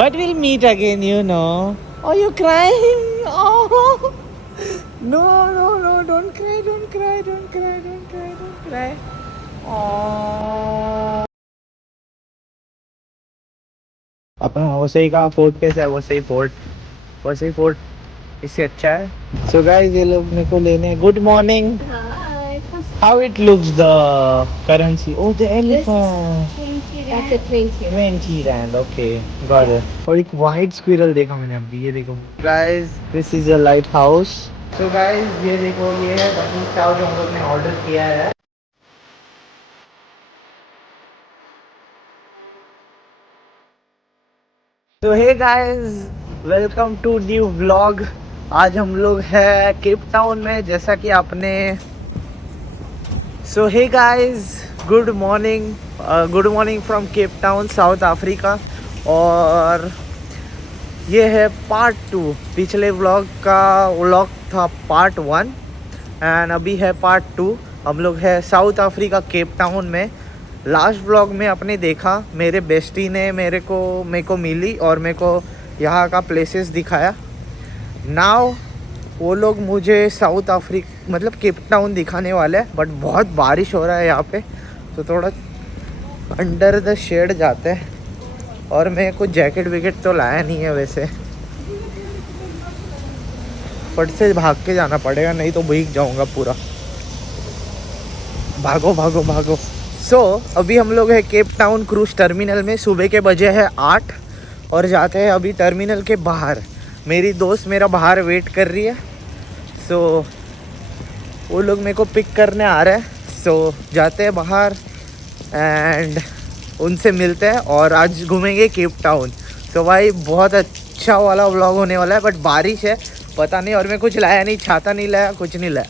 But we'll meet again, you know. Oh, you're crying. Oh. No, no, no. Don't cry, don't cry, don't cry, don't cry, don't cry. Oh. अपना वसई का fort कैसा है? Vasai fort इससे अच्छा है. So guys, ये लोग मेरे को लेने. Good morning. Hi. How it looks the currency? Oh, the elephant. That's a 20. 20 rand. Okay, got it. और एक white squirrel देखा मैंने अभी. ये देखो. Guys, this is a lighthouse. So guys, ये देखो, ये है बनी चाव जो हम लोग ने ऑर्डर किया है. तो hey guys, welcome to new vlog. आज हम लोग है केप टाउन में, जैसा कि आपने. So hey guys, good morning from Cape Town, South Africa. और ये है पार्ट 2. पिछले व्लॉग था पार्ट 1 एंड अभी है पार्ट 2. हम लोग है साउथ अफ्रीका केप टाउन में. लास्ट व्लॉग में आपने देखा मेरे बेस्टी ने मेरे को मिली और मेरे को यहाँ का प्लेसेस दिखाया. नाउ वो लोग मुझे साउथ अफ्रीका मतलब केप टाउन दिखाने वाले हैं. बट बहुत बारिश हो रहा है यहाँ पे, तो थोड़ा अंडर द शेड जाते हैं. और मैं कुछ जैकेट वैकेट तो लाया नहीं है वैसे. फट से भाग के जाना पड़ेगा, नहीं तो भीग जाऊंगा पूरा. भागो भागो भागो. अभी हम लोग है केप टाउन क्रूज टर्मिनल में. सुबह के बजे है 8 और जाते हैं अभी टर्मिनल के बाहर. मेरी दोस्त मेरा बाहर वेट कर रही है. वो लोग मेरे को पिक करने आ रहे हैं. जाते हैं बाहर एंड उनसे मिलते हैं और आज घूमेंगे केप टाउन. भाई बहुत अच्छा वाला व्लॉग होने वाला है. बट बारिश है, पता नहीं. और मैं कुछ लाया नहीं, छाता नहीं लाया, कुछ नहीं लाया.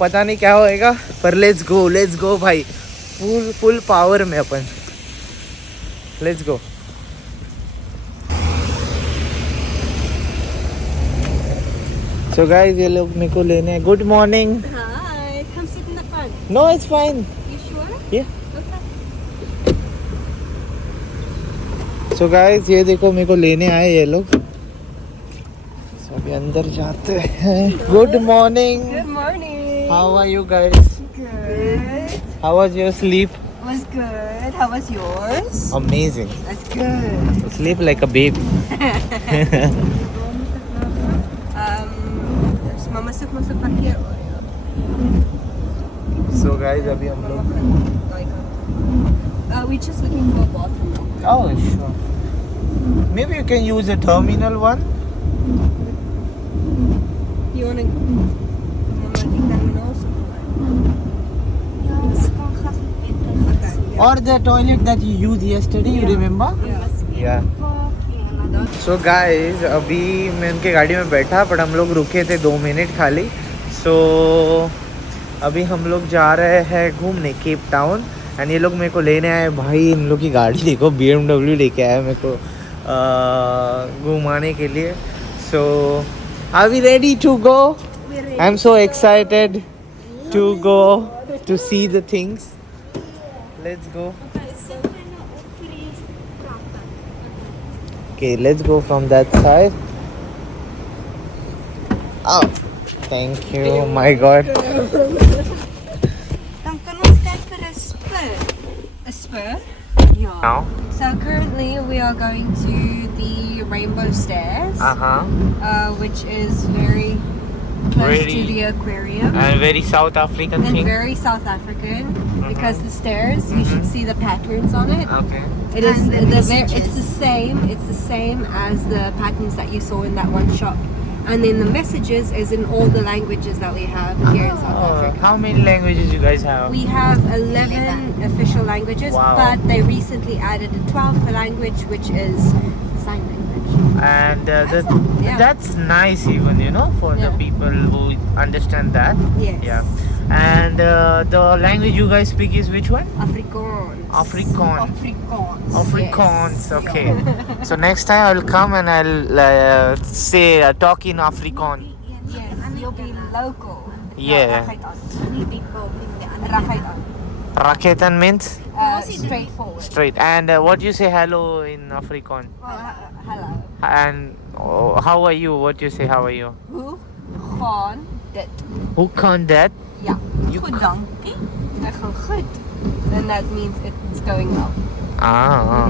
पता नहीं क्या होएगा, पर लेट्स गो भाई. फुल पावर में अपन. Let's go. गाइस, ये लोग मेरे को लेने हैं. Good morning. Hi. Come sit in the front. No, it's fine. You sure? Yeah. Okay. Guys, ये देखो मेरे को लेने आए ये लोग. अभी अंदर जाते हैं. Good morning. Good morning. How are you guys? Good. How was your sleep? Was good. How was yours? Amazing. That's good. Sleep like a baby. There's mama masuk parkir. Guys, अभी हम लोग. We're just looking for a bathroom. Oh, sure. Maybe you can use the terminal one. You wanna take terminals? Or the toilet that you used yesterday, you remember? Yeah. Guys, अभी मैं उनके गाड़ी में बैठा, but हम लोग रुके थे 2 मिनट खाली. अभी हम लोग जा रहे हैं घूमने केप टाउन. एंड ये लोग मेरे को लेने आए. भाई, इन लोग की गाड़ी देखो, BMW लेके आया मेरे को घुमाने के लिए. Are we ready to go? I'm so excited to go to see the things. Let's go. Okay, let's go from that side. Oh, thank you. My God. Dan kan ons kyk vir 'n spur. 'n Spur? Yeah. Now? So currently we are going to the Rainbow Stairs, which is very close to the aquarium. And very South African And thing. very South African, because the stairs, you should see the patterns on it. Okay. It is it's the same as the patterns that you saw in that one shop. And then the messages is in all the languages that we have here in South Africa. How many languages you guys have? We have 11 official languages, Wow. but they recently added a 12th language, which is sign language. And Yeah. that's nice, even, you know, for the Yeah. people who understand that. Yes. Yeah. And the language you guys speak is which one? Afrikaans. Afrikaans. Afrikaans. Afrikaans. Yes. Okay. So next time I'll come and I'll say talk in Afrikaans. Yes, you'll be local. Yeah. Ragaitan. Raketan means? Straightforward. Straight. And what do you say hello in Afrikaans? Hello. And how are you? What do you say? How are you? Hoe gaan dit? Who can that? Ja. You Goed, dankie. Ek gaan goed. And that means it's going well. Ah,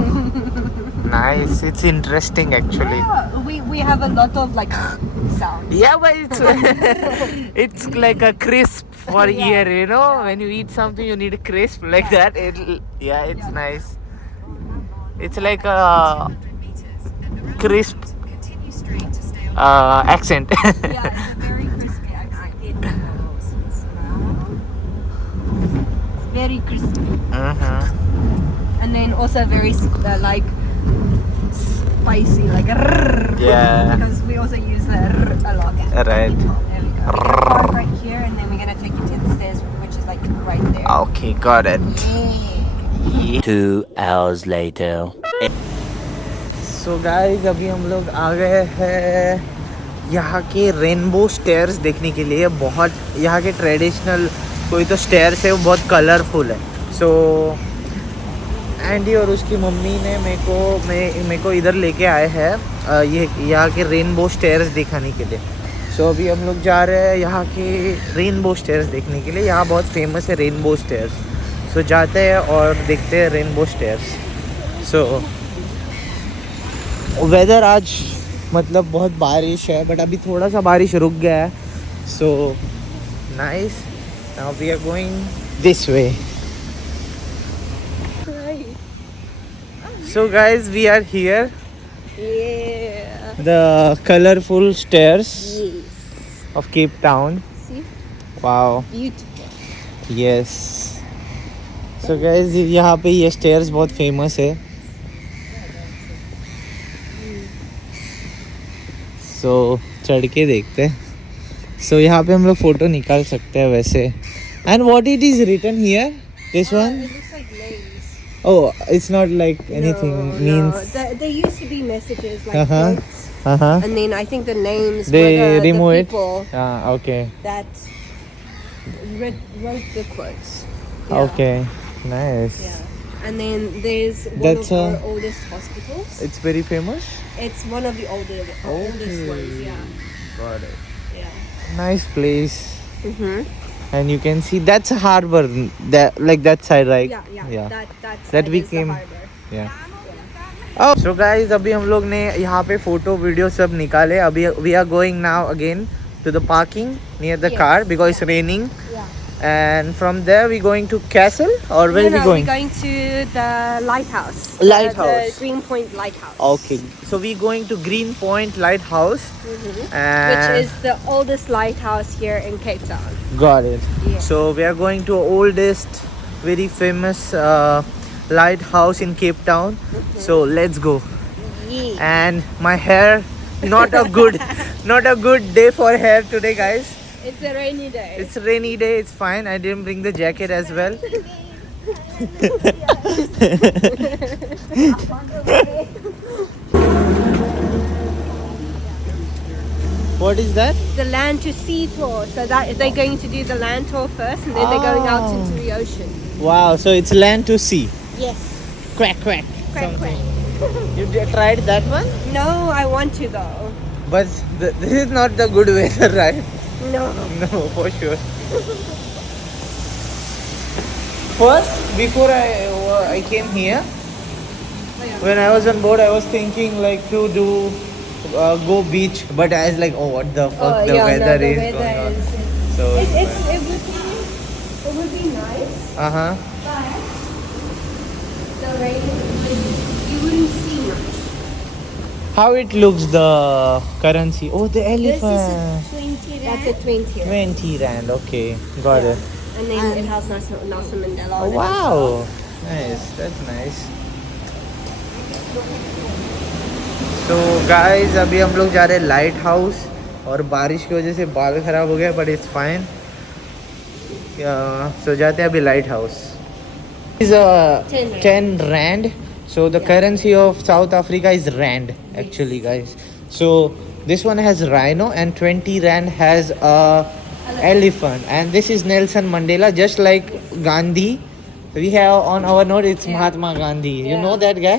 nice. It's interesting actually. Yeah, we have a lot of like sounds. Yeah, but it's it's like a crisp for Yeah. ear, you know. When you eat something, you need a crisp like that. It's nice. It's like a crisp accent. Yeah, it's a very crispy accent. It's very crispy. And then also very like spicy, like Yeah. because we also use the a lot. Right. There we go. We got a park right here, and then we're gonna take you to the stairs, which is like right there. Okay, got it. Yeah. 2 hours later. So guys अभी हम लोग आ गए हैं यहाँ के rainbow stairs देखने के लिए। बहुत यहाँ के ट्रेडिशनल कोई तो स्टेयर्स है, वो बहुत कलरफुल है। सो एंडी और उसकी मम्मी ने मेरे को इधर लेके आए हैं ये यहाँ के रेनबो स्टेयर्स दिखाने के लिए। सो अभी हम लोग जा रहे हैं यहाँ के रेनबो स्टेयर्स देखने के लिए। यहाँ बहुत फेमस है रेनबो स्टेयर्स। सो जाते हैं और देखते हैं रेनबो स्टेयर्स। सो वेदर आज मतलब बहुत बारिश है, बट अभी थोड़ा सा बारिश रुक गया है। So nice, now we are going this way. So guys, we are here, Yeah. the colorful stairs Yes. of Cape Town. See? Wow, Beautiful. yes. So guys, यहाँ पे ये stairs बहुत famous है। So चढ़ के देखते हैं। So यहाँ पे हम लोग फोटो निकाल सकते हैं वैसे। And what it is written here? This one? It looks like names. Oh, it's not like anything. No, Means. There used to be messages like Uh-huh. quotes, Uh-huh. and then I think the names They were the remove it. people Ah, okay. that wrote the quotes. Yeah. Okay. Nice. Yeah. And then there's one That's of our oldest hospitals. It's very famous. It's one of the oldest ones. Yeah. Got it. Yeah. Nice place. Mhm. And you can see that's a harbor. That like that side, right? Yeah. That's That we came- Yeah. Oh. So guys, अभी हम लोग ने यहाँ पे photo video सब निकाले। अभी we are going now again to the parking near the Yes. car because it's raining. Yeah. And from there we going to castle or where we going? We're going to the lighthouse. Lighthouse. The Green Point Lighthouse. Okay. So we going to Green Point Lighthouse. And Which is the oldest lighthouse here in Cape Town. got it. Yeah. So we are going to oldest, very famous lighthouse in Cape Town. So let's go. Yeah. And my hair, not a good day for hair today, guys. It's a rainy day. It's a rainy day. It's fine. I didn't bring the jacket as well. What is that? The land to sea tour. So that they're going to do the land tour first, and then they're going out Oh. into the ocean. Wow. So it's land to sea. Yes. Quack quack. Quack, Something. You tried that one? No, I want to though. But this is not the good weather, right? No. No, for sure. First, before I came here, when I was on board, I was thinking like to do go beach, but I was like, oh, what the fuck, the weather the is weather going on. is. So, It would be nice, uh-huh. but the rain you wouldn't see much. How it looks, the currency. Oh, the elephant. 20 rand. That's a 20 rand. 20 rand, okay. Got it. And then it has Nelson Mandela Oh, on it. wow. Nice, that's nice. तो guys अभी हम लोग जा रहे हैं light house और बारिश की वजह से बाल ख़राब हो गया बट इट्स फाइन। सो जाते हैं अभी light house. Is 10 rand. So the currency of South Africa is rand actually, guys. So this one has rhino and 20 rand has a elephant, and this is Nelson Mandela, just like Gandhi We have on our note it's Yeah. Mahatma Gandhi. You Yeah. know that guy?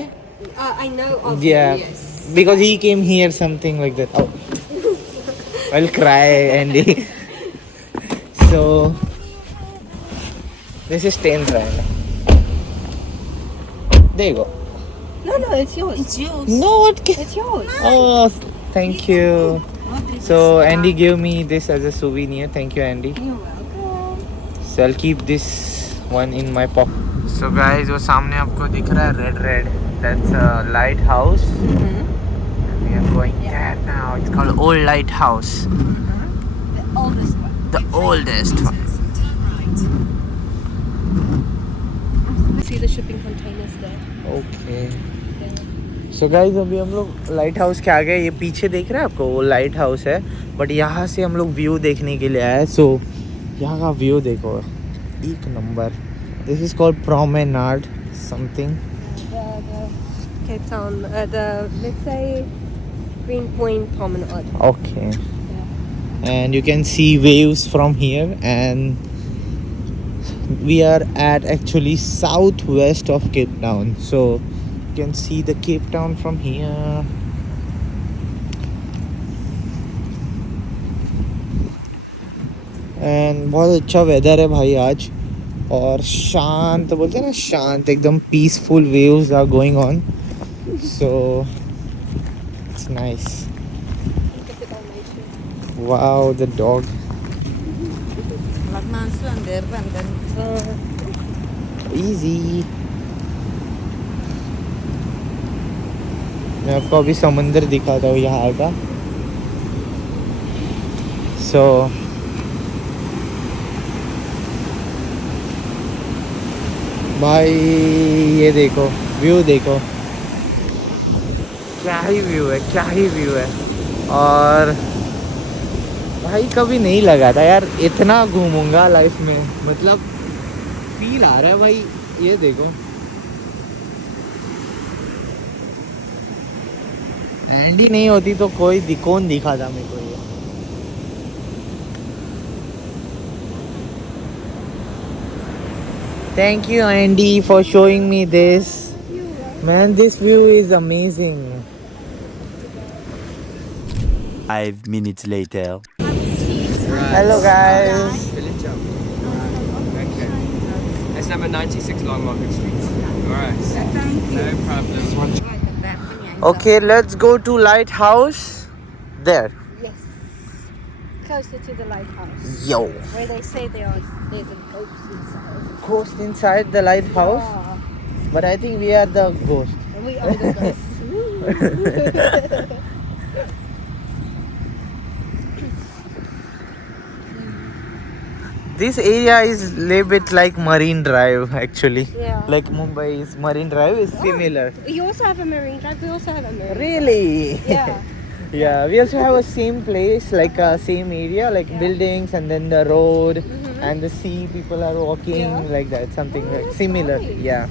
I know of Yeah. him, yes. Because he came here, something like that. Oh. I'll cry, Andy. So this is 10th round. There you go. No, it's yours. It's yours. No, what? It's yours. Oh, thank you. So Andy gave me this as a souvenir. Thank you, Andy. You're welcome. So I'll keep this one in my pocket. So guys, वो सामने आपको दिख रहा है red. That's a lighthouse. We are going there now. It's called Old Lighthouse. The oldest one. The oldest one. See the shipping containers there. Okay. So guys, अभी हम लोग light house के आगे, ये पीछे देख रहे हैं आपको, वो लाइट हाउस है. बट यहाँ से हम लोग व्यू देखने के लिए आए. सो यहाँ का व्यू देखो, एक number. This is called promenade something. The Cape Town, let's say Green Point Promenade. Okay. And you can see waves from here, and we are at actually southwest of Cape Town. So you can see the Cape Town from here. And बहुत अच्छा weather है भाई आज. और शांत बोलते हैं ना, शांत एकदम peaceful. Waves are going on. So it's nice. Look at the Dalmatian. Wow, the dog. Easy. मैं आपको अभी समंदर दिखाता हूँ यहाँ का. So भाई ये देखो, व्यू देखो, क्या ही व्यू है, क्या ही व्यू है. और भाई कभी नहीं लगा था यार इतना घूमूंगा लाइफ में. मतलब फील आ रहा है भाई. ये देखो, एंडी नहीं होती तो कौन दिखाता मेरे को ये. Thank you, Andy, for showing me this. Man, this view is amazing. 5 minutes later. Hello, guys. Village up. Okay. That's number 96 Long Market Street. Alright. No problem. Okay, let's go to lighthouse. There. Yes. Closer to the lighthouse. Yo. Where they say there's a ghost inside. Ghost inside the lighthouse. Ah, But I think we are the ghost. and we are the ghosts. This area is a little bit like Marine Drive actually. Yeah. Like Mumbai's Marine Drive is similar. You also have a marine drive. We also have a marine. Really? Yeah. Yeah, we also have a same place, like a same area, like Yeah. buildings and then the road Mhm. and the sea. People are walking Yeah. like that, something Oh, like that's similar. nice. Yeah.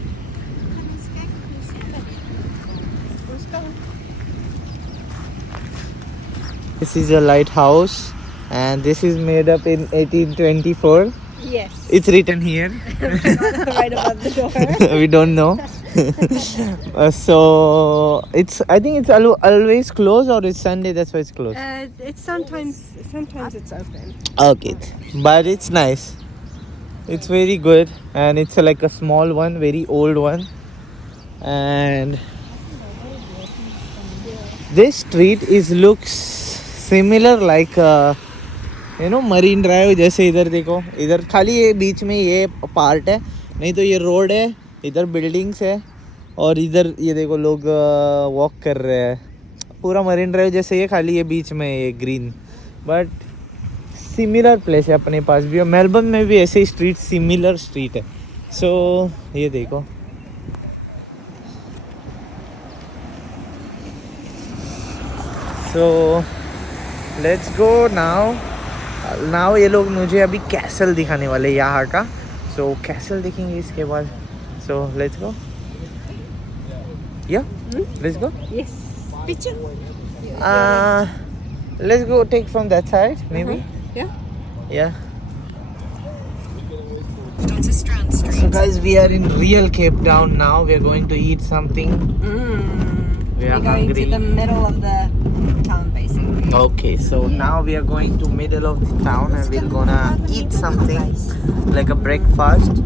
Let's go. This is a lighthouse, and this is made up in 1824. Yes. It's written here. Right above the door. We don't know. So it's. I think it's always closed, or it's Sunday. That's why it's closed. It's sometimes it's open. Okay, but it's nice. It's very good, and it's like a small one, very old one. And this street looks similar like Marine Drive. जैसे इधर देखो, इधर खाली ये बीच में ये part है, नहीं तो ये रोड है, इधर बिल्डिंग्स है, और इधर ये देखो लोग वॉक कर रहे हैं. पूरा मरीन ड्राइव जैसे ये, खाली ये बीच में ये ग्रीन. बट सिमिलर प्लेस है अपने पास भी, और मेलबर्न में भी ऐसे स्ट्रीट सिमिलर स्ट्रीट है. सो ये देखो. सो लेट्स गो नाउ ये लोग मुझे अभी कैसल दिखाने वाले यहाँ का. सो कैसल देखेंगे इसके बाद. So let's go. Yeah let's go. Yes. Picture. Let's go take from that side maybe. Yeah. Yeah. So guys, we are in real Cape Town now. We are going to eat something. We are We're going hungry. to the middle of the town, basically. Okay, so now we are going to middle of the town and we're gonna eat something like a breakfast,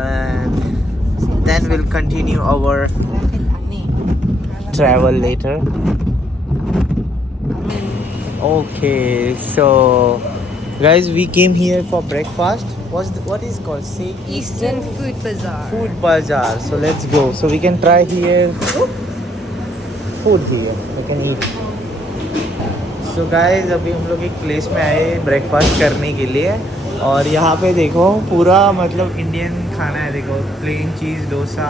and then we'll continue our travel later. Okay, so guys, we came here for breakfast. What is called? Say Eastern Food Bazaar. Food Bazaar. So let's go. So we can try here. Food here. We can eat. So guys, अभी हम लोग एक place में आए breakfast करने के लिए, और यहाँ पे देखो पूरा मतलब इंडियन खाना है. देखो प्लेन चीज़ डोसा,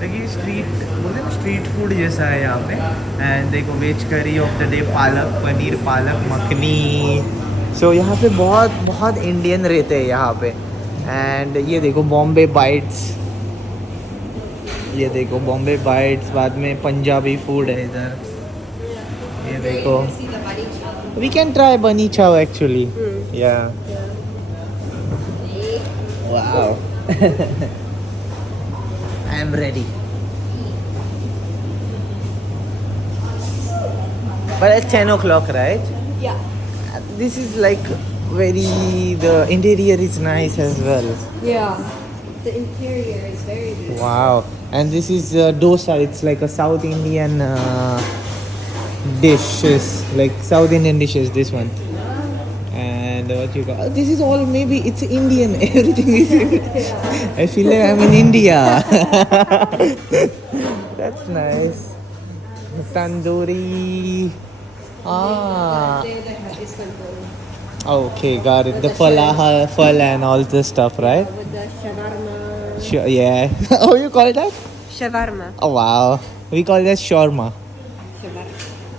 देखिए स्ट्रीट बोलते हैं स्ट्रीट फूड जैसा है यहाँ पे. एंड देखो वेज करी of the day, palak paneer, पालक मखनी. सो यहाँ पे बहुत बहुत इंडियन रहते हैं यहाँ पे. एंड ये देखो बॉम्बे बाइट्स, ये देखो बॉम्बे बाइट्स. बाद में पंजाबी फूड है इधर. ये देखो वी कैन ट्राई बनी चाव एक्चुअली. या wow. I am ready. But at 10 o'clock, right? Yeah. This is like very, the interior is nice as well. Yeah. The interior is very beautiful. Wow. And this is dosa. It's like a South Indian dishes, like South Indian dishes, this one. And what you got? This is all, maybe it's Indian. Everything is. I feel like I'm in India. That's nice. Tandoori. Ah. Okay, got it. The falafel and all this stuff, right? With the shawarma. Sure. Yeah. Oh, you call that? Shawarma. Oh wow. We call that shawarma.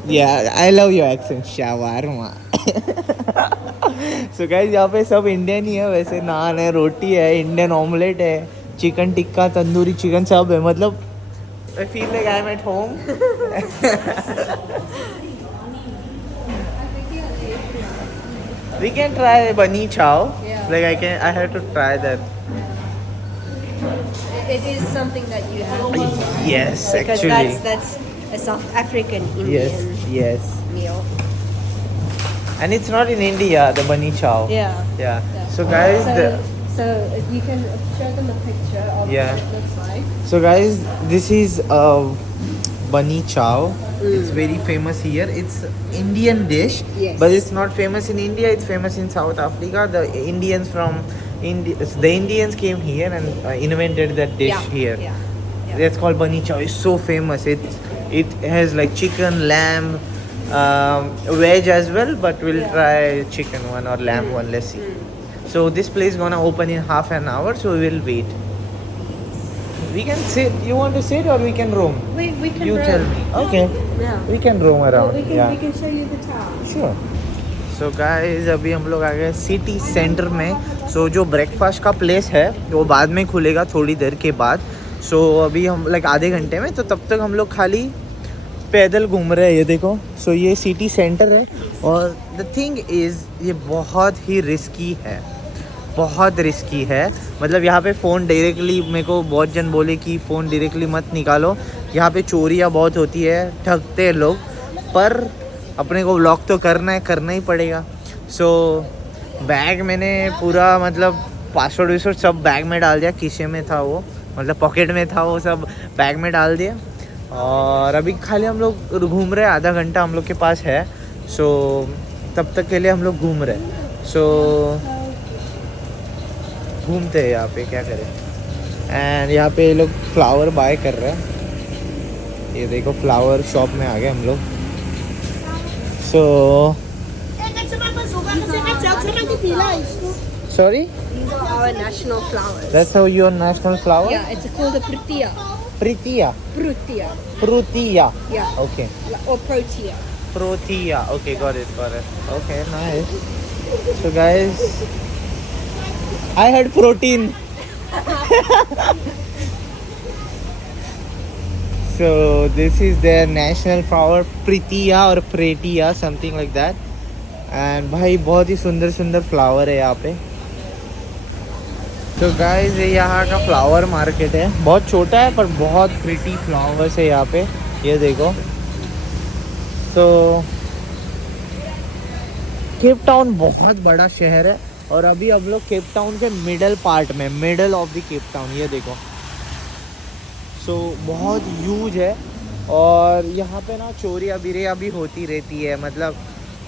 Yeah, I love your accent. Shawarma. So guys, यहाँ पे सब Indian ही है वैसे. नान है, रोटी है, Indian omelette है, chicken tikka, tandoori chicken सब है. मतलब I feel like I'm at home. We can try bani chow. Yeah. Like I have to try that. It is something that you have to try. Yes, Because actually. that's a South African Yes, Indian yes. meal. And it's not in India, the bani chow. Yeah. Yeah. Yeah. So guys, So you can show them a picture of Yeah. what it looks like. so guys, this is bani chow. It's very famous here. It's Indian dish, Yes. but it's not famous in India. It's famous in South Africa. The Indians from India, the Indians came here and invented that dish Yeah. here. Yeah. Yeah. That's called bani chow. It's so famous. It has like chicken, lamb, veg as well. But we'll try chicken one or lamb one. Let's see. So this place gonna open in half an hour. So we will wait. We can sit. You want to sit or we can roam? We can You roam. tell me. Okay. Yeah. We can roam around. We can, Yeah. we can show you the town. Sure. So guys, अभी हम लोग आ गए city centre में. So जो breakfast का place है वो बाद में खुलेगा थोड़ी देर के बाद. So अभी हम लाइक आधे घंटे में, तो तब तक हम लोग खाली पैदल घूम रहे हैं. ये देखो. So ये सिटी सेंटर है, और द थिंग इज़ ये बहुत ही रिस्की है. बहुत रिस्की है. मतलब यहाँ पे फ़ोन डायरेक्टली, मेरे को बहुत जन बोले कि फ़ोन डायरेक्टली मत निकालो. यहाँ पे चोरियाँ बहुत होती है, ठगते हैं लोग. पर अपने को व्लॉग तो करना ही पड़ेगा. सो बैग मैंने पूरा मतलब पासवर्ड विसवर्ड सब बैग में डाल दिया. खीसे में था वो, मतलब पॉकेट में था वो, सब बैग में डाल दिया. और अभी खाली हम लोग घूम रहे हैं. आधा घंटा हम लोग के पास है. सो तब तक के लिए हम लोग घूम रहे हैं. सो घूमते हैं यहाँ पे, क्या करें. एंड यहाँ पे ये लोग फ्लावर बाय कर रहे हैं. ये देखो फ्लावर शॉप में आ गए हम लोग. So sorry, These are our national flowers. That's how your national flower. Yeah, it's called a prutia. Protea, Prutia. Protea. Yeah. Okay, Or protea. Protea. Okay, got it. Okay, nice. So guys, I had protein. So this is their national flower, Pritiya or Pretiya, something like that. And भाई बहुत ही सुंदर सुंदर flower है यहाँ पे. तो guys ये यहाँ का फ्लावर मार्केट है, बहुत छोटा है पर बहुत प्रिटी फ्लावर्स है यहाँ पे, ये देखो। तो केप टाउन बहुत बड़ा शहर है और अभी हम लोग केप टाउन के मिडल पार्ट में, middle of the Cape Town, ये देखो। सो बहुत ह्यूज है और यहाँ पे ना चोरियाँ बिरियाँ भी होती रहती है। मतलब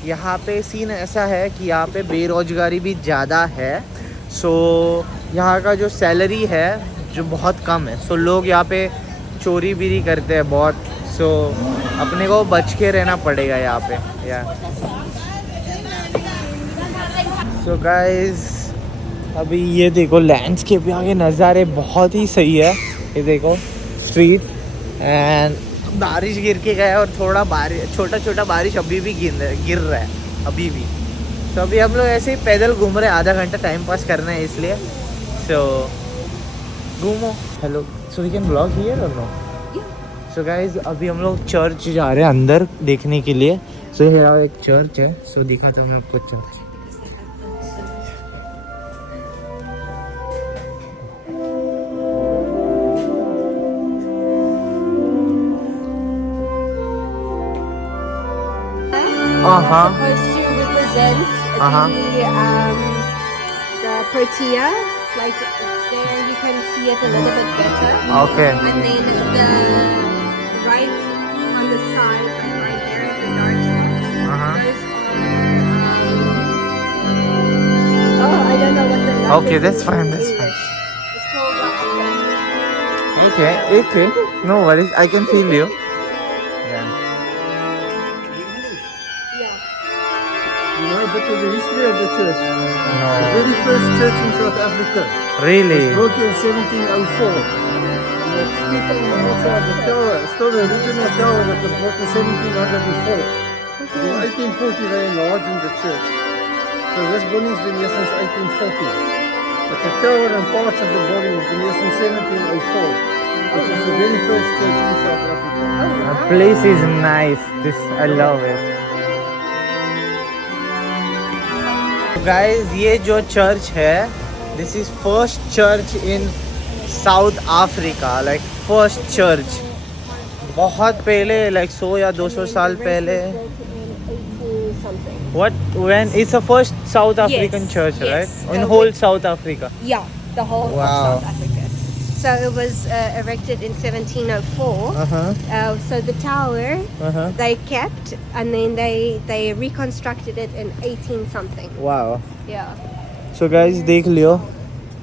यहाँ पे सीन ऐसा है कि यहाँ पे बेरोजगारी भी ज़्यादा है। सो यहाँ का जो सैलरी है जो बहुत कम है, सो लोग यहाँ पे चोरी बिरी करते हैं बहुत। सो अपने को बच के रहना पड़ेगा यहाँ पे या। सो गाइस अभी ये देखो लैंडस्केप, यहाँ के नज़ारे बहुत ही सही है। ये देखो स्ट्रीट एंड बारिश गिर के गया और थोड़ा बारिश, छोटा छोटा बारिश अभी भी गिर रहा है अभी भी। तो अभी हम लोग ऐसे ही पैदल घूम रहे हैं, आधा घंटा टाइम पास करना है इसलिए। सो घूमो। Hello, so we can blog here और नो? सो गाइस अभी हम लोग चर्च जा रहे हैं अंदर देखने के लिए। सो यहाँ एक चर्च है, सो दिखाता हूँ मैं आपको। चल Supposed to represent the protea, like there you can see it a little bit better. Okay. And then the right on the side, like right there, the dark spots. Those are. Oh, I don't know what the nut Okay, is that's in fine, that's English. fine. It's called Okay, no worries, I can feel you. Yeah. You know a bit of the history of the church. The No. very first church in South Africa Really? was built in 1704. And it's still on the outside of the tower. It's still the original tower that was built in 1704. In 1840 they enlarged the church. So this building's been here since 1840. But the tower and parts of the building have been here since 1704. Which is the very first church in South Africa. The place is nice. I love it. Guys, ये जो church है, this is first church in South Africa, like first church. बहुत पहले, like 100 या 200 साल पहले. What? When? It's the first South African church, yes. right? In whole South Africa. Yeah, the whole Wow. of South Africa. So it was erected in 1704. So the tower they kept, and then they reconstructed it in 18 something. Wow. Yeah. So guys देख लियो,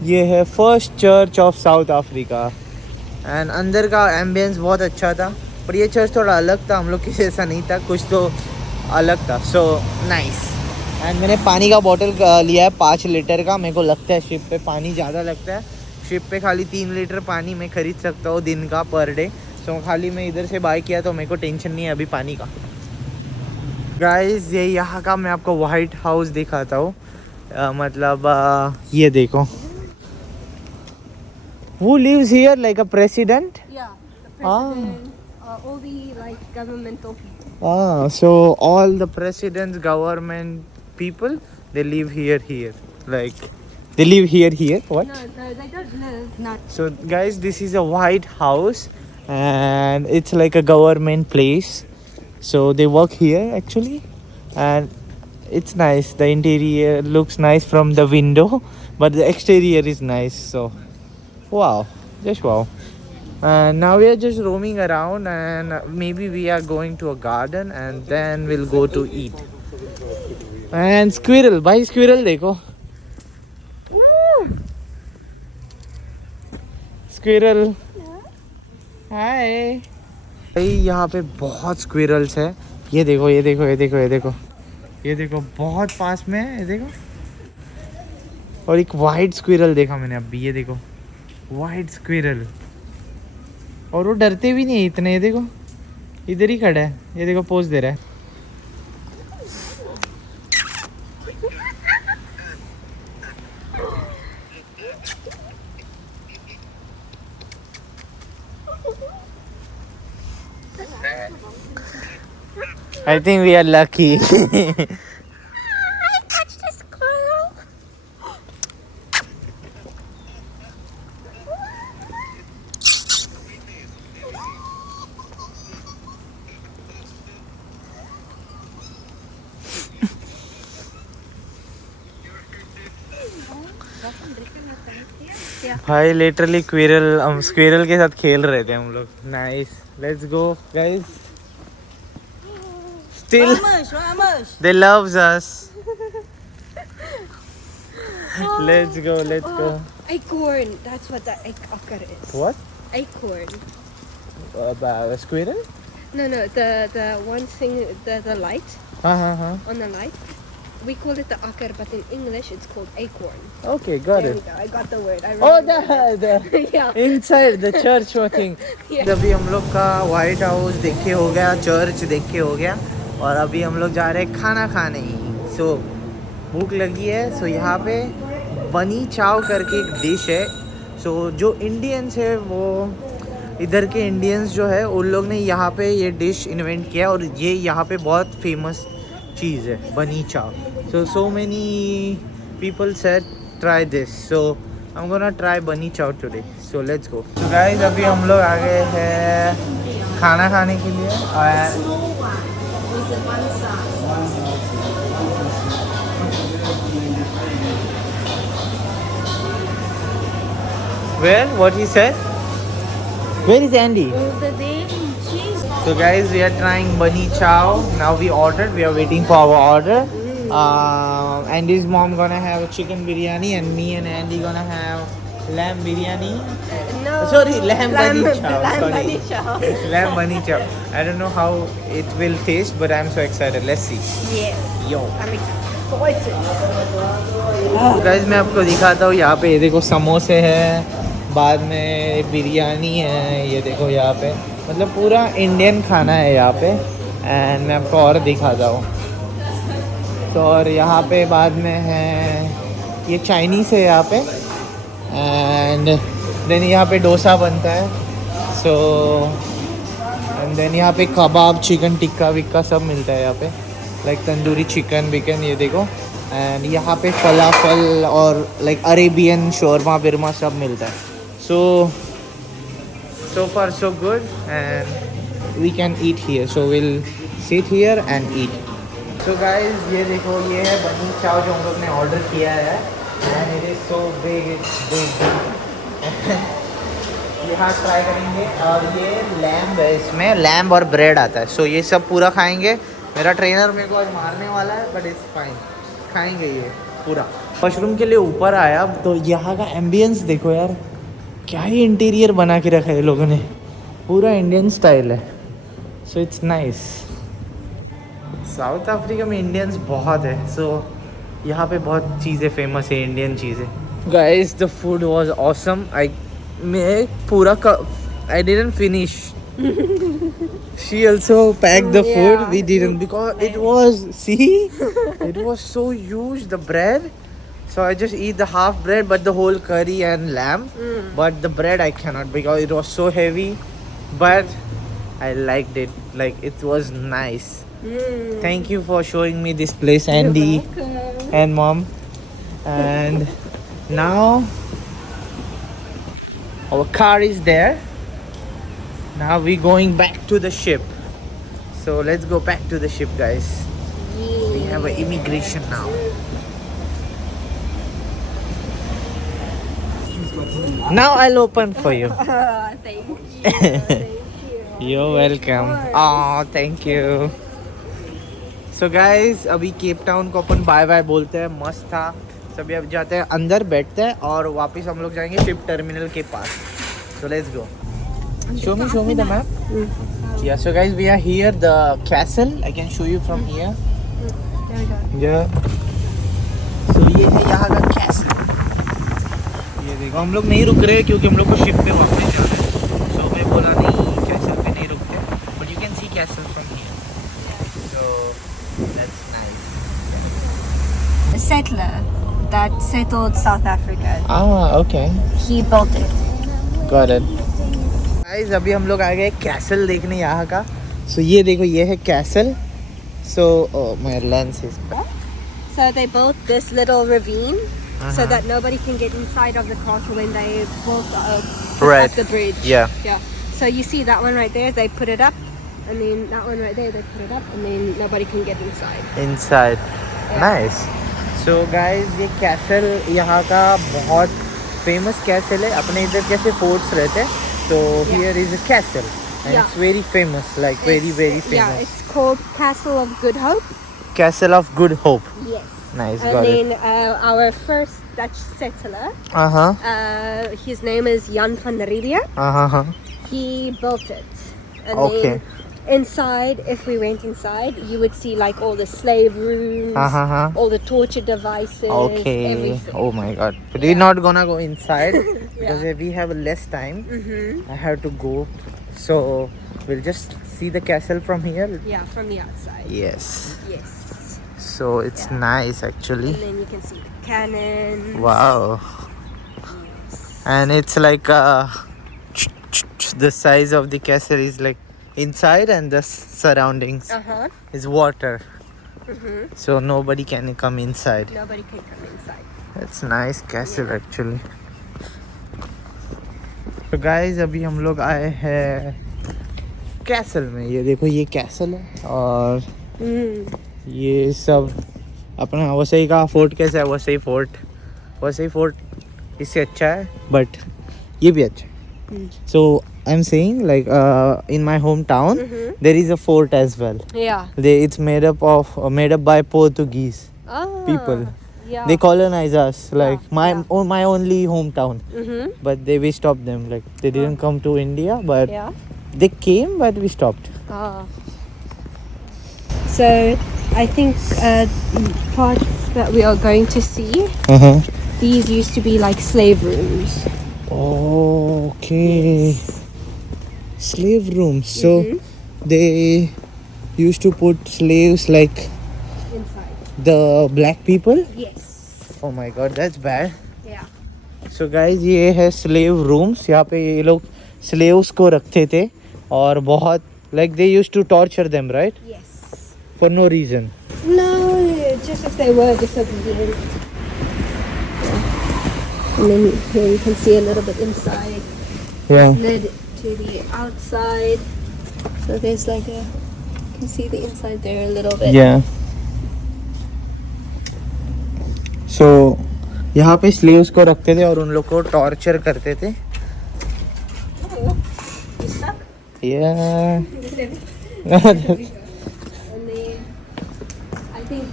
ये है first church of south Africa and अंदर का ambience बहुत अच्छा था, पर ये चर्च थोड़ा अलग था, हम लोग के जैसा नहीं था, कुछ तो अलग था। So nice. एंड मैंने पानी का बॉटल लिया है 5 लीटर का। मेरे को लगता है शिप पे पानी ज़्यादा लगता है, शिप पे खाली 3 लीटर पानी मैं खरीद सकता हूँ दिन का पर डे। सो खाली मैं इधर से बाय किया तो मेरे को टेंशन नहीं है अभी पानी का। गाइस ये यहाँ का मैं आपको वाइट हाउस दिखाता हूँ। मतलब ये देखो, who lives here like a president? Yeah. The president, all the like governmental people. So all the presidents, government people, they live here. Like they live here. What? No, they don't live. No. So guys, this is a White House and it's like a government place. So they work here actually, and it's nice. The interior looks nice from the window, but the exterior is nice. So wow, just wow. And now we are just roaming around, and maybe we are going to a garden, and then we'll go to eat. And squirrel, bhai squirrel देखो. Squirrel हाय। भाई यहाँ पे बहुत squirrels है। ये देखो ये देखो ये देखो ये देखो ये देखो, बहुत पास में है, ये देखो। और एक वाइट स्क्विरल देखा मैंने अभी, ये देखो वाइट स्क्विरल, और वो डरते भी नहीं है इतने। ये देखो इधर ही खड़ा है, ये देखो पोज दे रहा है। I think we are lucky. I touched a squirrel. भाई लिटरली स्क्विरल, हम स्क्विरल के साथ खेल रहे थे हम लोग. Nice. Let's go guys. Still they loves us. Let's go. Acorn. That's what the ocker is. What? Acorn. A squirrel? No, the one thing, the light on the light. We call it the ocker, but in English it's called acorn. Okay, got There it. we go. I got the word. I Oh, remembered the it. Yeah. inside the church thing. Yeah. अभी हम लोग का white house देख के हो गया, church देख के हो गया, और अभी हम लोग जा रहे हैं खाना खाने. सो भूख लगी है. सो यहाँ पे बनी चाव करके एक डिश है. सो जो इंडियंस है, वो इधर के इंडियंस जो है, उन लोग ने यहाँ पे ये डिश इन्वेंट किया, और ये यहाँ पे बहुत फेमस चीज़ है, बनी चाव. So many people said try this. So I'm gonna try bani chow today. So let's go. So guys, अभी हम लोग आ गए हैं खाना खाने के लिए. Where? What he said? Where is Andy? So guys, we are trying bani chow. Now we ordered. We are waiting for our order. Andy's mom gonna have chicken biryani, and me and Andy gonna have lamb biryani. No. Sorry, lamb bani chow. Lamb Sorry. bani chow. Lamb bani chow. I don't know how it will taste, but I'm so excited. Let's see. Yes. Yo. I'm excited. Guys मैं आपको दिखाता हूँ. यहाँ पे ये देखो समोसे हैं, बाद में बिरयानी है, ये देखो यहाँ पे, मतलब पूरा इंडियन खाना है यहाँ पे. एंड मैं आपको और दिखाता हूँ. तो और यहाँ पे बाद में है, ये चाइनीज़ है यहाँ पे. एंड देन यहाँ पे डोसा बनता है. सो एंड देन यहाँ पे कबाब, चिकन टिक्का विक्का सब मिलता है यहाँ पे, लाइक तंदूरी चिकन विकन, ये देखो. एंड यहाँ पे फलाफल और लाइक अरेबियन शोरमा बिरमा सब मिलता है. So far so good, and we can eat here. So we'll sit here and eat. So guys, ये देखो, ये है बनी चाव जो हम लोग ने ऑर्डर किया है. And it is so big, it's big. यहाँ ट्राई करेंगे. और ये लैम्ब है, इसमें लैम्ब और ब्रेड आता है. सो ये सब पूरा खाएंगे. मेरा ट्रेनर मेरे को आज मारने वाला है, बट इट्स फाइन. खाएंगे ये पूरा. मशरूम के लिए ऊपर आया तो यहाँ का एम्बियंस देखो यार, क्या ही इंटीरियर बना के रखा है लोगों ने, पूरा इंडियन स्टाइल है. So it's nice. South Africa में इंडियंस बहुत है. सो यहाँ पे बहुत चीज़ें फेमस है, इंडियन चीज़ें. Guys the food was awesome. मैं पूरा I didn't finish. She also packed the food. We didn't, because it was, see, it was so huge, the bread. So I just eat the half bread, but the whole curry and lamb. But the bread I cannot, because it was so heavy. But I liked it. Like, it was nice. Thank you for showing me this place, Andy and Mom. And now our car is there. Now we're going back to the ship. So let's go back to the ship, guys. We have an immigration now. Now I'll open for you. Thank you. Thank you. You're welcome. Oh, thank you. So guys, अभी Cape Town को अपन bye bye बोलते हैं. मस्त था. सभी अब जाते हैं अंदर, बैठते हैं, और वापस हम लोग जाएंगे शिप टर्मिनल के पास. So let's go. Show me the map. Yeah, so guys, we are here, the castle. I can show you from here. There we go. Yeah. So ये है यहाँ का castle. ये देखो, हम लोग नहीं रुक रहे क्योंकि हम लोग को शिप पे वापस जाना है. So मैं बोला नहीं, castle पे नहीं रुकते. But you can see castle from here. So that's nice. A settler that settled South Africa. Ah, okay. He built it. Got it. Guys अभी हम लोग आ गए कैसल देखने यहाँ का. सो ये देखो, ये है castle. So my lens is back. So they built this little ravine so that nobody can get inside of the castle when they built Right. up the bridge. Yeah. Yeah. So you see that one right there, they put it up, and then that one right there, they put it up, and then nobody can get inside. Inside. Nice. So guys, ये castle यहाँ का बहुत famous castle है. अपने इधर कैसे forts रहते हैं. So here is a castle and it's very famous, like very famous. Yeah, it's called Castle of Good Hope. Castle of Good Hope. Yes. Nice, And got it. then our first Dutch settler, Uh-huh. his name is Jan van Riebeeck. Uh-huh. He built it. And Okay. then inside, if we went inside, you would see like all the slave rooms, Uh-huh. all the torture devices, Okay. everything. Oh my god. But we're not gonna go inside because we have less time. I have to go. So we'll just see the castle from here. Yeah, from the outside. Yes. Yes. So it's nice actually. And then you can see the cannon. Wow. And it's like the size of the castle is like inside and the surroundings Uh-huh. is water. So nobody can come inside. Nobody can come inside. It's nice castle actually. तो guys अभी हम लोग आए हैं castle में. ये देखो ये कैसल है और ये सब अपना वसई का फोर्ट कैसा है. वसई फोर्ट इससे अच्छा है बट ये भी अच्छा है. So I am saying like in my home town there is a fort as well. Yeah. It's made up by Portuguese Oh. people. Yeah. They colonize us like yeah. my only hometown. But we stopped them. Like they didn't come to India, but Yeah. they came, but we stopped. Ah. So I think part that we are going to see, these used to be like slave rooms. Oh, okay. Slave rooms. So they used to put slaves like Inside. the black people. Yes. Oh my God, that's bad. Yeah. So guys, ये है slave rooms. यहाँ पे ये लोग slaves को रखते थे और बहुत like they used to torture them, right? Yes. For no reason. No, just if they were disobedient. Yeah. And then here you can see a little bit inside. Yeah. Led to the outside. So there's like you can see the inside there a little bit. Yeah. So यहाँ पे slaves को रखते थे और उन लोग को torture करते थे. Oh, you stuck? Yeah. And then I think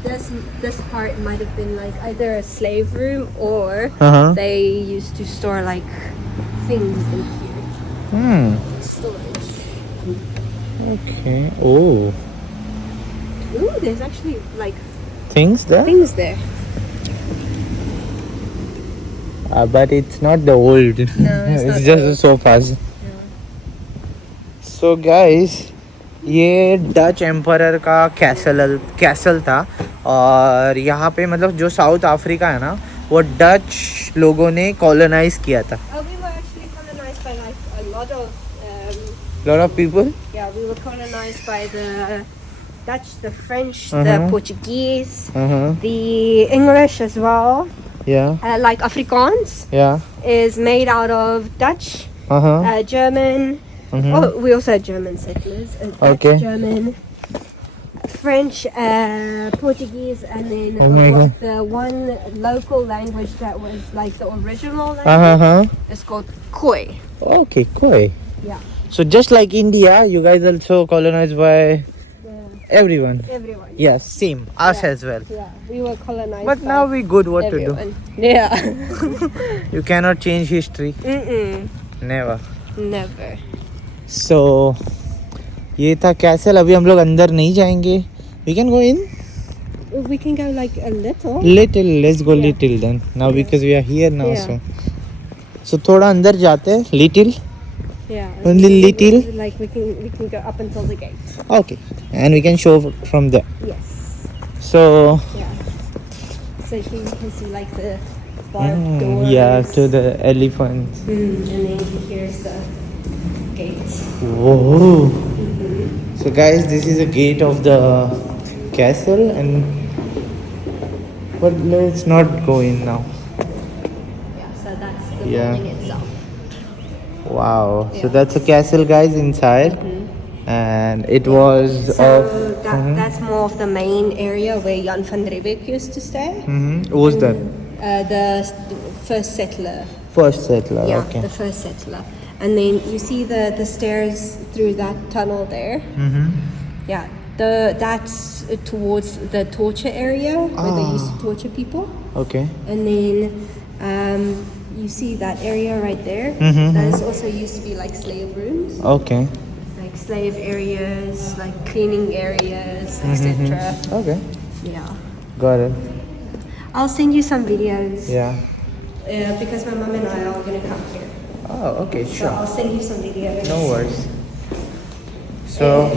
this part might have been like either a slave room or they used to store like things in here. Storage. Okay. Oh. Ooh, there's actually like Things there? things there. But it's not the old. No, it's not just the the sofas. So guys, ये Dutch emperor का castle था और यहाँ पे मतलब जो south Africa है ना वो डच लोगों ने कॉलोनाइज किया था. Oh, we were actually colonized by like a lot of Lot of people. yeah, we were colonized by the Dutch, the French, the Portuguese, the English as well. Yeah. Like Afrikaans Yeah. is made out of Dutch, German. Oh, we also had German settlers. Dutch, Okay. German, French, Portuguese, and then Oh my God. the one local language that was like the original language is called Khoi. Okay, cool. Yeah. So just like India, you guys also colonized by everyone. Everyone. Yes, same. Us as well. Yeah, we were colonized. But by now we good what to do. everyone. Yeah. You cannot change history. Never. Never. So ये था castle. अभी हम लोग अंदर नहीं जाएंगे. We can go in. We can go like a little. Little. Let's go little then. Now because we are here now. Yeah. So थोड़ा अंदर जाते हैं. Little. Yeah. Only little? Like we can go up until the gate. Okay. And we can show from there. Yes. So Yeah. So here you can see like the barbed doors. yeah, to the elephants. And then here's the gate. Whoa. So guys, this is a gate of the castle and but let's not go in now. Yeah. So that's the Yeah. building itself. Wow. So Yeah. that's a castle guys inside. And it was So of that's more of the main area where Jan van Riebeeck used to stay. Who's that? The first settler First settler. Yeah, Okay. the first settler. And then you see the stairs through that tunnel there. Mm-hmm. Yeah, that's towards the torture area where they used to torture people. Okay. And then you see that area right there. Mhm. Those also used to be like slave rooms, Okay. like slave areas, like cleaning areas, Mm-hmm. etc. Okay. Yeah. Got it. I'll send you some videos. Yeah. Because my mom and I are gonna come here. Oh, okay, So sure. I'll send you some videos. No worries. So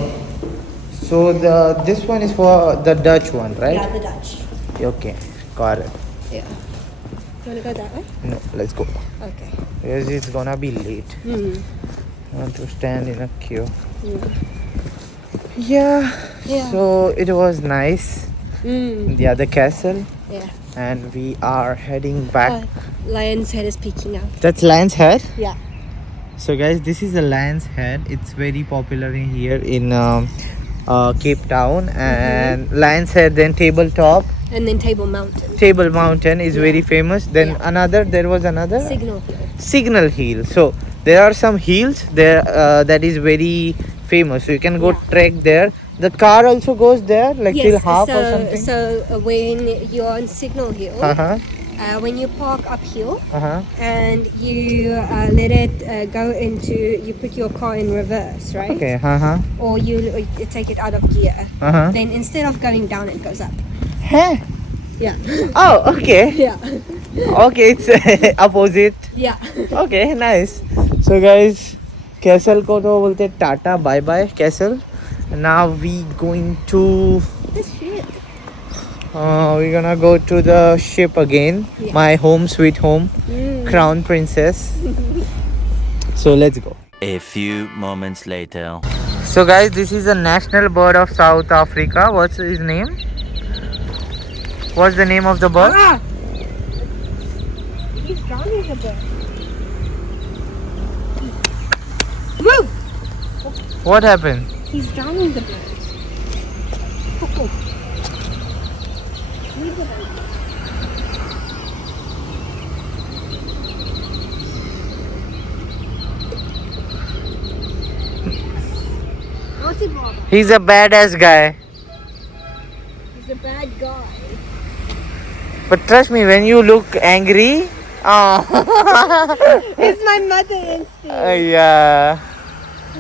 this one is for the Dutch one, right? Yeah, the Dutch. Okay, got it. Yeah. You wanna go that way? No, let's go. Okay. Because it's gonna be late. Mm. I want to stand in a queue. Mm. Yeah. Yeah. So it was nice. Mm. Yeah, the castle, Yeah. and we are heading back. Lion's Head is peeking out. That's Lion's Head. Yeah. So guys, this is the Lion's Head. It's very popular in here in Cape Town, and Lion's Head, then Tabletop. And then Table Mountain. Table Mountain is very famous. Then Yeah. there was another Signal Hill. Signal Hill. So there are some hills there that is very famous. So you can go Yeah. trek there. The car also goes there, like till half so, or something. So when you're on Signal Hill, Uh-huh. when you park uphill Uh-huh. and you let it go into, you put your car in reverse, right? Okay. Uh-huh. Or you take it out of gear. Uh-huh. Then instead of going down, it goes up. Huh? Yeah. Oh, okay. Yeah. Okay, it's opposite. Yeah. Okay, nice. So guys, castle को तो बोलते Tata bye bye castle. Now we going to This shit. we're gonna go to the ship again. Yeah. My home sweet home, Crown Princess. So let's go. A few moments later. So guys, this is the national bird of South Africa. What's his name? What's the name of the bird? Ah! He's drowning a bit. Move! What happened? He's drowning the bird. Oh. Leave the bird. What's it bother? He's a badass guy. He's a bad guy. But trust me, when you look angry, It's my mother instinct. yeah,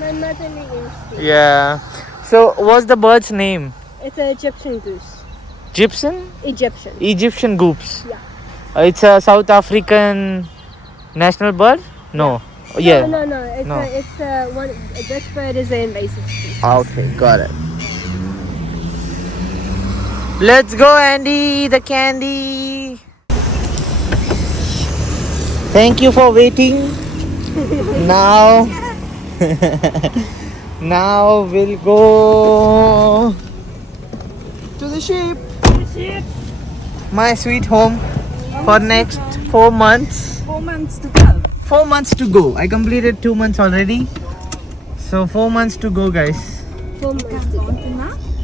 My motherly instinct. yeah. So what's the bird's name? It's an Egyptian goose. Gypsum? Egyptian. Egyptian goops. Yeah. It's a South African national bird? No. Yeah. No. No. It's one. This bird is an invasive species. Okay, got it. Let's go, Andy, the candy. Thank you for waiting. Now, now we'll go to the ship. My sweet home for next 4 months. 4 months to go. 4 months to go. I completed 2 months already. So 4 months to go, guys. 4 months to go.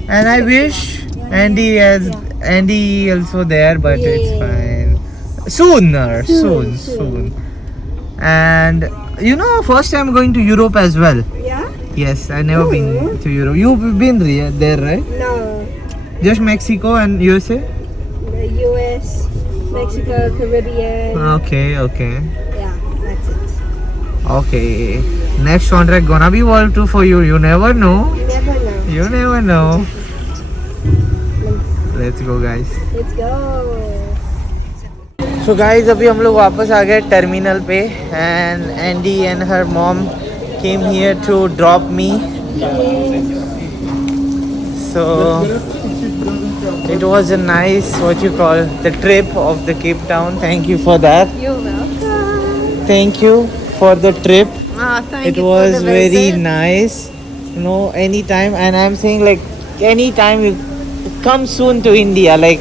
And I wish Andy also there, but it's fine. Soon. And you know, first time going to Europe as well. Yeah? Yes, I never been to Europe. You've been there, right? No. Just Mexico and USA. The US, Mexico, Caribbean. Okay. Yeah, that's it. Okay. Next contract gonna be World Tour for you. You never know. You never know. You never know. Let's go, guys. Let's go. So guys, अभी हम लोग वापस आ गए terminal पे and Andy and her mom came here to drop me. So it was a nice, the trip of the Cape Town. Thank you for that. You're welcome. Thank you for the trip. Thank It you was for the very visit. nice. You know, anytime, and I'm saying like anytime you come soon to India, like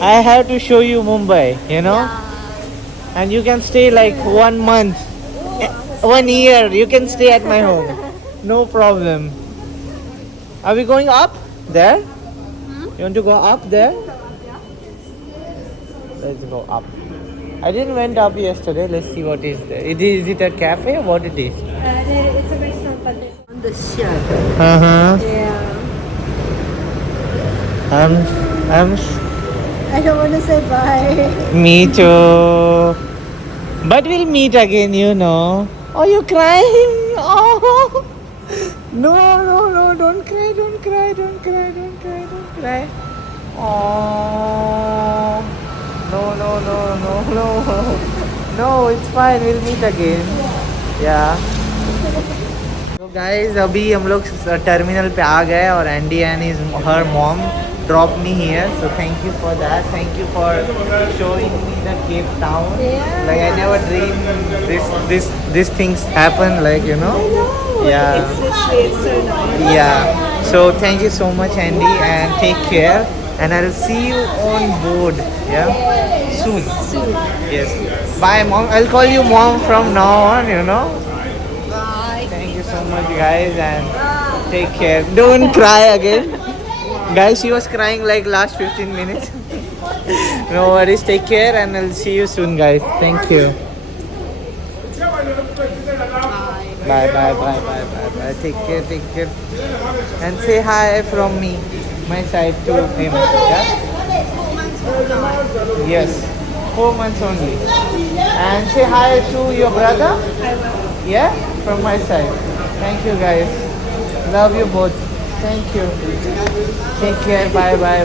I have to show you Mumbai, you know, and you can stay like 1 month, 1 year. You can stay at my home, no problem. Are we going up there? You want to go up there? Let's go up. I didn't went up yesterday. Let's see what is there. Is it a cafe or what it is? It's a restaurant, but there's on the shop. Yeah. I'm. I don't want to say bye. Me too. But we'll meet again, you know. Oh, you crying? Oh. No, don't cry, don't cry, don't cry, don't cry, don't cry. Oh. No. No, it's fine. We'll meet again. Yeah. So guys, अभी हम लोग terminal पे आ गए और Andy and his her mom drop me here, so thank you for that. Thank you for showing me the Cape Town. Yeah. Like I never dreamed these things happen, like, you know. Yeah. It's literally, it's so nice. Yeah. So thank you so much, Andy, and take care. And I'll see you on board. Yeah. Soon. Yes. Bye, mom. I'll call you mom from now on. You know. Bye. Thank you so much, guys, and take care. Don't cry again. Guys, she was crying like last 15 minutes. No worries. Take care, and I'll see you soon, guys. Thank you. Bye. Take care. And say hi from me, my side to him. Yeah? Yes. 4 months only. And say hi to your brother. I will. Yeah? From my side. Thank you, guys. Love you both. Thank you. Take care. Bye. Bye.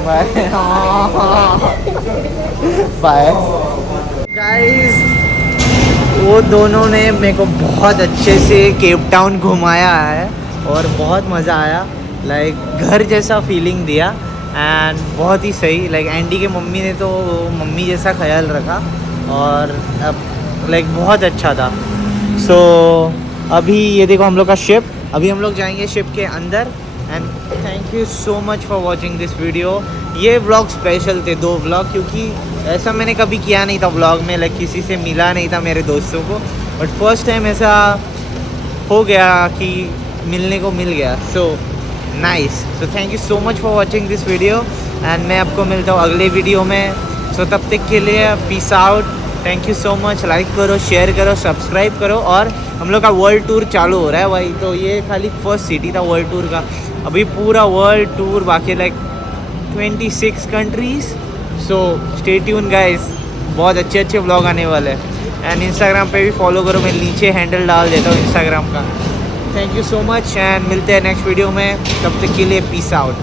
Guys, वो दोनों ने मेरे को बहुत अच्छे से Cape Town घुमाया है और बहुत मज़ा आया. लाइक घर जैसा फीलिंग दिया एंड बहुत ही सही. लाइक एंडी के मम्मी ने तो मम्मी जैसा ख्याल रखा और लाइक बहुत अच्छा था. सो अभी ये देखो हम लोग का शिप. अभी हम लोग जाएंगे शिप के अंदर. And thank you so much for watching this video. ये व्लॉग स्पेशल थे, 2 व्लॉग, क्योंकि ऐसा मैंने कभी किया नहीं था व्लॉग में. लाइक किसी से मिला नहीं था मेरे दोस्तों को, बट फर्स्ट टाइम ऐसा हो गया कि मिलने को मिल गया. So nice. So thank you so much for watching this video and मैं आपको मिलता हूँ अगले वीडियो में. सो तब तक के लिए peace out. Thank you so much. Like करो, शेयर करो, सब्सक्राइब करो. और हम लोग का वर्ल्ड टूर चालू हो रहा है भाई. तो ये खाली फर्स्ट सिटी था वर्ल्ड टूर का. अभी पूरा वर्ल्ड टूर बाकी like 26 countries. So stay tune guys. बहुत अच्छे व्लॉग आने वाले हैं. एंड इंस्टाग्राम पे भी फॉलो करो. मैं नीचे हैंडल डाल देता हूँ इंस्टाग्राम का. Thank you so much and मिलते हैं नेक्स्ट वीडियो में. तब तक के लिए पीस आउट.